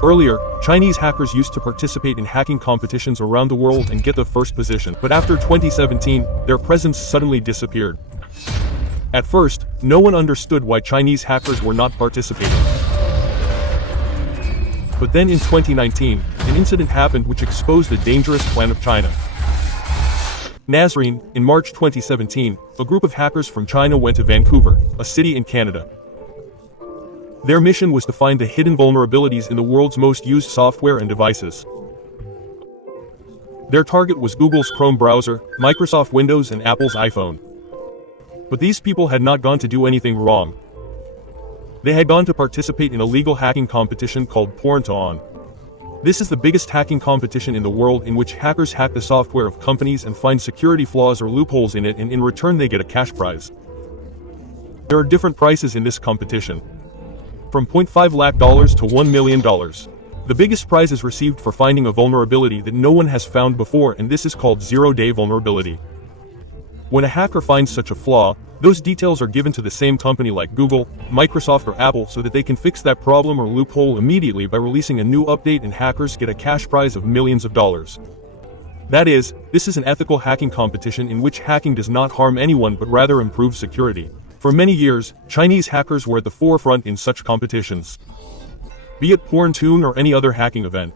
Earlier, Chinese hackers used to participate in hacking competitions around the world and get the first position, but after 2017, their presence suddenly disappeared. At first, no one understood why Chinese hackers were not participating. But then in 2019, an incident happened which exposed the dangerous plan of China. Nazarene, in March 2017, a group of hackers from China went to Vancouver, a city in Canada. Their mission was to find the hidden vulnerabilities in the world's most used software and devices. Their target was Google's Chrome browser, Microsoft Windows and Apple's iPhone. But these people had not gone to do anything wrong. They had gone to participate in a legal hacking competition called Porn2On. This is the biggest hacking competition in the world in which hackers hack the software of companies and find security flaws or loopholes in it, and in return they get a cash prize. There are different prices in this competition, from $0.5 lakh to $1 million. The biggest prize is received for finding a vulnerability that no one has found before, and this is called zero-day vulnerability. When a hacker finds such a flaw, those details are given to the same company like Google, Microsoft or Apple so that they can fix that problem or loophole immediately by releasing a new update, and hackers get a cash prize of millions of dollars. That is, this is an ethical hacking competition in which hacking does not harm anyone but rather improves security. For many years, Chinese hackers were at the forefront in such competitions. Be it Porn2On or any other hacking event,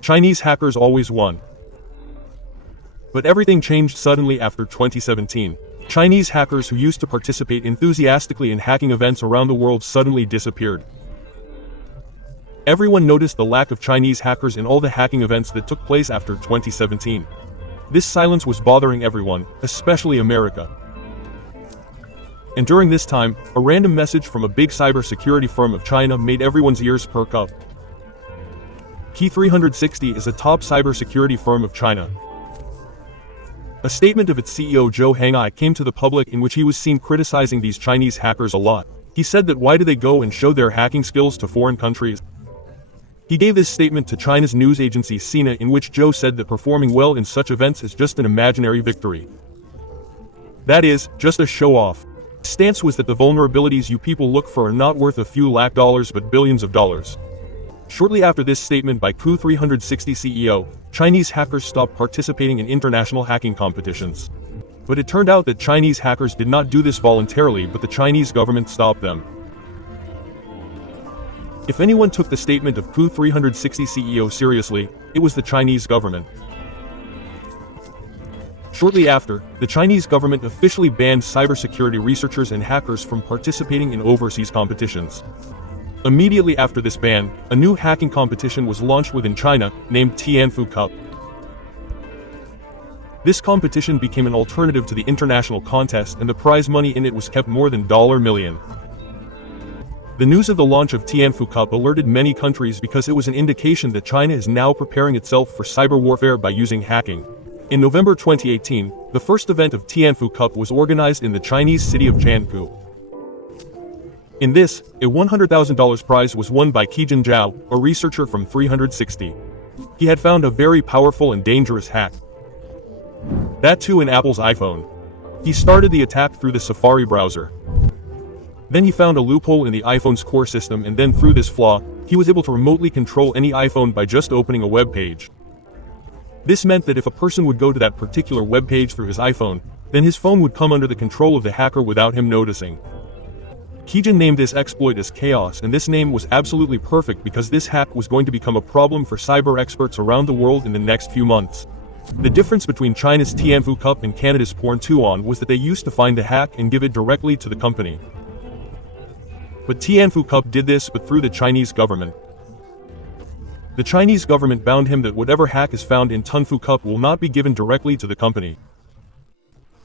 Chinese hackers always won. But everything changed suddenly after 2017. Chinese hackers who used to participate enthusiastically in hacking events around the world suddenly disappeared. Everyone noticed the lack of Chinese hackers in all the hacking events that took place after 2017. This silence was bothering everyone, especially America. And during this time, a random message from a big cybersecurity firm of China made everyone's ears perk up. Key360 is a top cybersecurity firm of China. A statement of its CEO Zhou Heng'ai came to the public in which he was seen criticizing these Chinese hackers a lot. He said that why do they go and show their hacking skills to foreign countries? He gave this statement to China's news agency Sina, in which Zhou said that performing well in such events is just an imaginary victory. That is, just a show-off. His stance was that the vulnerabilities you people look for are not worth a few lakh dollars but billions of dollars. Shortly after this statement by Key360 CEO, Chinese hackers stopped participating in international hacking competitions. But it turned out that Chinese hackers did not do this voluntarily, but the Chinese government stopped them. If anyone took the statement of Key360 CEO seriously, it was the Chinese government. Shortly after, the Chinese government officially banned cybersecurity researchers and hackers from participating in overseas competitions. Immediately after this ban, a new hacking competition was launched within China, named Tianfu Cup. This competition became an alternative to the international contest, and the prize money in it was kept more than $1 million. The news of the launch of Tianfu Cup alerted many countries because it was an indication that China is now preparing itself for cyber warfare by using hacking. In November 2018, the first event of Tianfu Cup was organized in the Chinese city of Tianfu. In this, a $100,000 prize was won by Qijun Zhao, a researcher from 360. He had found a very powerful and dangerous hack. That too in Apple's iPhone. He started the attack through the Safari browser. Then he found a loophole in the iPhone's core system, and then through this flaw, he was able to remotely control any iPhone by just opening a web page. This meant that if a person would go to that particular web page through his iPhone, then his phone would come under the control of the hacker without him noticing. Qijun named this exploit as Chaos, and this name was absolutely perfect because this hack was going to become a problem for cyber experts around the world in the next few months. The difference between China's Tianfu Cup and Canada's Porn2On was that they used to find the hack and give it directly to the company. But Tianfu Cup did this but through the Chinese government. The Chinese government bound him that whatever hack is found in Tianfu Cup will not be given directly to the company.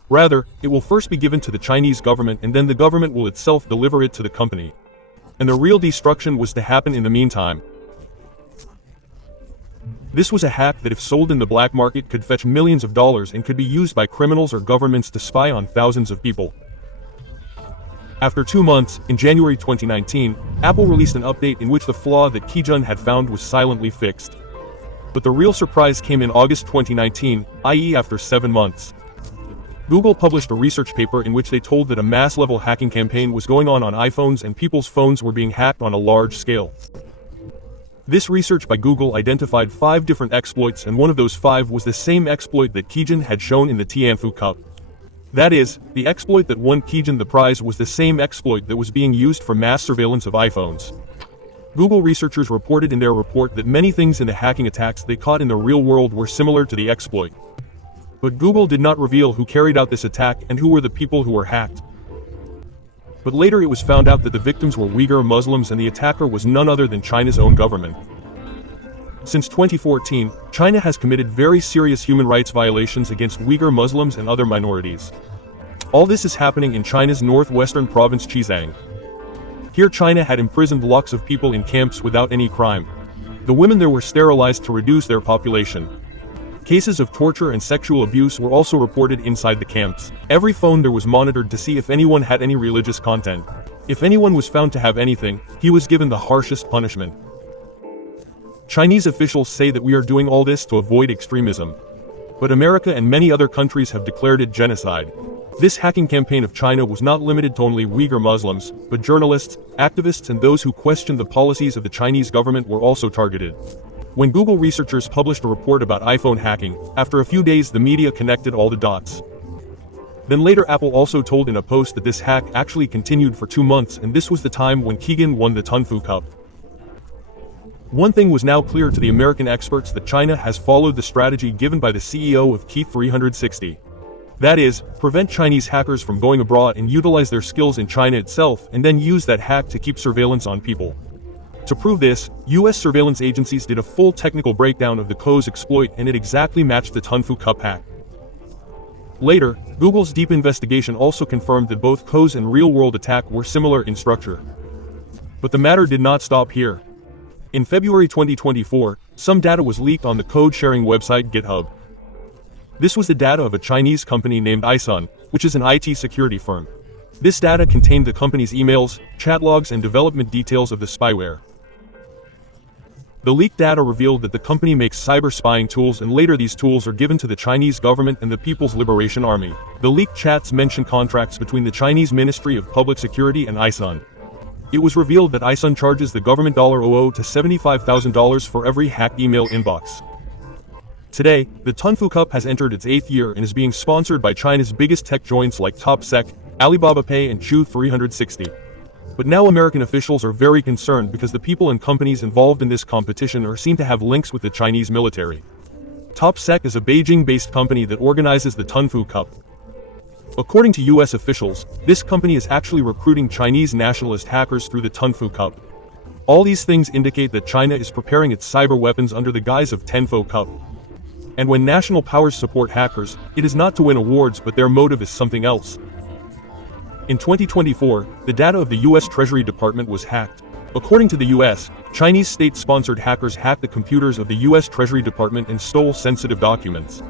Rather, it will first be given to the Chinese government, and then the government will itself deliver it to the company. And the real destruction was to happen in the meantime. This was a hack that if sold in the black market could fetch millions of dollars and could be used by criminals or governments to spy on thousands of people. After 2 months, in January 2019, Apple released an update in which the flaw that Qijun had found was silently fixed. But the real surprise came in August 2019, i.e. after 7 months. Google published a research paper in which they told that a mass-level hacking campaign was going on iPhones, and people's phones were being hacked on a large scale. This research by Google identified 5 different exploits, and one of those 5 was the same exploit that Kijin had shown in the Tianfu Cup. That is, the exploit that won Kijin the prize was the same exploit that was being used for mass surveillance of iPhones. Google researchers reported in their report that many things in the hacking attacks they caught in the real world were similar to the exploit. But Google did not reveal who carried out this attack and who were the people who were hacked. But later it was found out that the victims were Uyghur Muslims and the attacker was none other than China's own government. Since 2014, China has committed very serious human rights violations against Uyghur Muslims and other minorities. All this is happening in China's northwestern province Xizang. Here China had imprisoned lakhs of people in camps without any crime. The women there were sterilized to reduce their population. Cases of torture and sexual abuse were also reported inside the camps. Every phone there was monitored to see if anyone had any religious content. If anyone was found to have anything, he was given the harshest punishment. Chinese officials say that we are doing all this to avoid extremism. But America and many other countries have declared it genocide. This hacking campaign of China was not limited to only Uyghur Muslims, but journalists, activists and those who questioned the policies of the Chinese government were also targeted. When Google researchers published a report about iPhone hacking, after a few days the media connected all the dots. Then later Apple also told in a post that this hack actually continued for 2 months, and this was the time when Kijin won the Tianfu Cup. One thing was now clear to the American experts, that China has followed the strategy given by the CEO of Key 360. That is, prevent Chinese hackers from going abroad and utilize their skills in China itself, and then use that hack to keep surveillance on people. To prove this, US surveillance agencies did a full technical breakdown of the Co's exploit, and it exactly matched the Tianfu Cup hack. Later, Google's deep investigation also confirmed that both Co's and real-world attack were similar in structure. But the matter did not stop here. In February 2024, some data was leaked on the code-sharing website GitHub. This was the data of a Chinese company named iZone, which is an IT security firm. This data contained the company's emails, chat logs and development details of the spyware. The leaked data revealed that the company makes cyber spying tools, and later these tools are given to the Chinese government and the People's Liberation Army. The leaked chats mention contracts between the Chinese Ministry of Public Security and iZone. It was revealed that iZone charges the government $00 to $75,000 for every hacked email inbox. Today, the Tianfu Cup has entered its 8th year and is being sponsored by China's biggest tech giants like TopSec, Alibaba Pay and Chew 360. But now American officials are very concerned because the people and companies involved in this competition are seen to have links with the Chinese military. TopSec is a Beijing-based company that organizes the Tianfu Cup. According to US officials, this company is actually recruiting Chinese nationalist hackers through the Tianfu Cup. All these things indicate that China is preparing its cyber weapons under the guise of Tianfu Cup. And when national powers support hackers, it is not to win awards, but their motive is something else. In 2024, the data of the US Treasury Department was hacked. According to the US, Chinese state-sponsored hackers hacked the computers of the US Treasury Department and stole sensitive documents.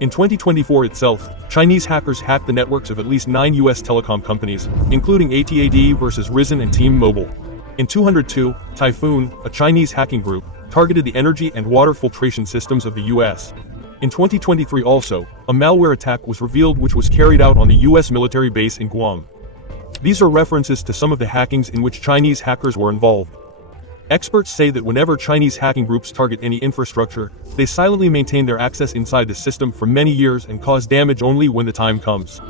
In 2024 itself, Chinese hackers hacked the networks of at least 9 US telecom companies, including AT&T versus Verizon and T-Mobile. In 2002, Typhoon, a Chinese hacking group, targeted the energy and water filtration systems of the US. In 2023 also, a malware attack was revealed which was carried out on the US military base in Guam. These are references to some of the hackings in which Chinese hackers were involved. Experts say that whenever Chinese hacking groups target any infrastructure, they silently maintain their access inside the system for many years and cause damage only when the time comes.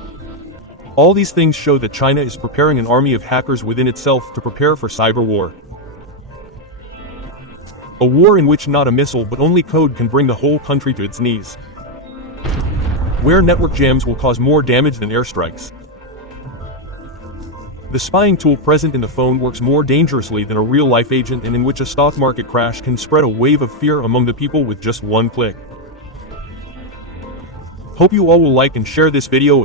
All these things show that China is preparing an army of hackers within itself to prepare for cyber war. A war in which not a missile but only code can bring the whole country to its knees. Where network jams will cause more damage than airstrikes. The spying tool present in the phone works more dangerously than a real-life agent, and in which a stock market crash can spread a wave of fear among the people with just one click. Hope you all will like and share this video.